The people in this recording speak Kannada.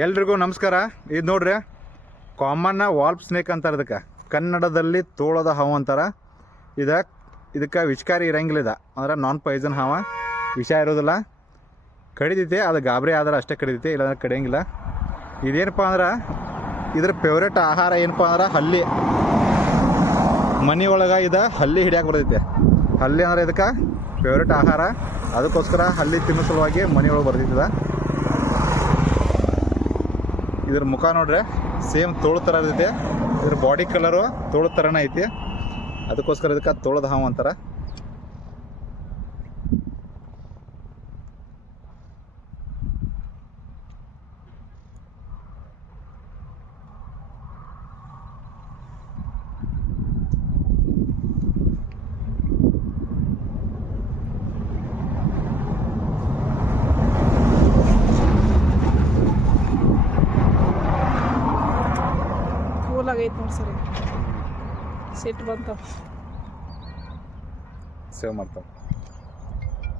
ಎಲ್ರಿಗೂ ನಮಸ್ಕಾರ. ಇದು ನೋಡ್ರಿ, ಕಾಮನ್ನ ವಾಲ್ಪ್ ಸ್ನೇಕ್ ಅಂತಾರೆ. ಇದಕ್ಕೆ ಕನ್ನಡದಲ್ಲಿ ತೋಳದ ಹಾವು ಅಂತಾರೆ. ಇದಕ್ಕೆ ವಿಷಕಾರಿ ಇರಂಗಿಲ್ಲ. ಅಂದ್ರೆ ನಾನ್ ಪಾಯ್ಸನ್ ಹಾವ, ವಿಷ ಇರೋದಿಲ್ಲ. ಕಡಿತೈತೆ, ಅದು ಗಾಬರಿ ಆದ್ರೆ ಅಷ್ಟೇ ಕಡಿತೈತೆ, ಇಲ್ಲಾಂದ್ರೆ ಕಡಿಯಂಗಿಲ್ಲ. ಇದೇನಪ್ಪ ಅಂದ್ರೆ ಇದ್ರ ಫೇವ್ರೇಟ್ ಆಹಾರ ಏನಪ್ಪ ಅಂದ್ರೆ ಹಲ್ಲಿ. ಮನೆ ಒಳಗೆ ಹಲ್ಲಿ ಹಿಡಿಯಕ್ಕೆ ಬರ್ತೈತೆ. ಹಲ್ಲಿ ಅಂದ್ರೆ ಇದಕ್ಕೆ ಫೇವ್ರೇಟ್ ಆಹಾರ. ಅದಕ್ಕೋಸ್ಕರ ಹಲ್ಲಿ ತಿನ್ನೋ ಸಲುವಾಗಿ ಮನೆ ಒಳಗೆ ಬರ್ತೈತದ. ಇದ್ರ ಮುಖ ನೋಡ್ರೆ ಸೇಮ್ ತೋಳು ಥರ ಇರ್ತೈತೆ. ಇದ್ರ ಬಾಡಿ ಕಲರು ತೋಳು ಥರನೇ ಐತಿ. ಅದಕ್ಕೋಸ್ಕರ ಇದಕ್ಕೆ ತೋಳದ ಹಾವು ಅಂತಾರೆ. ಆಗೈತೆ ನೋಡಿ ಸರಿ, ಸಿಟ್ಟು ಬಂತ ಸೇವ್ ಮಾಡ್ತಾವೆ.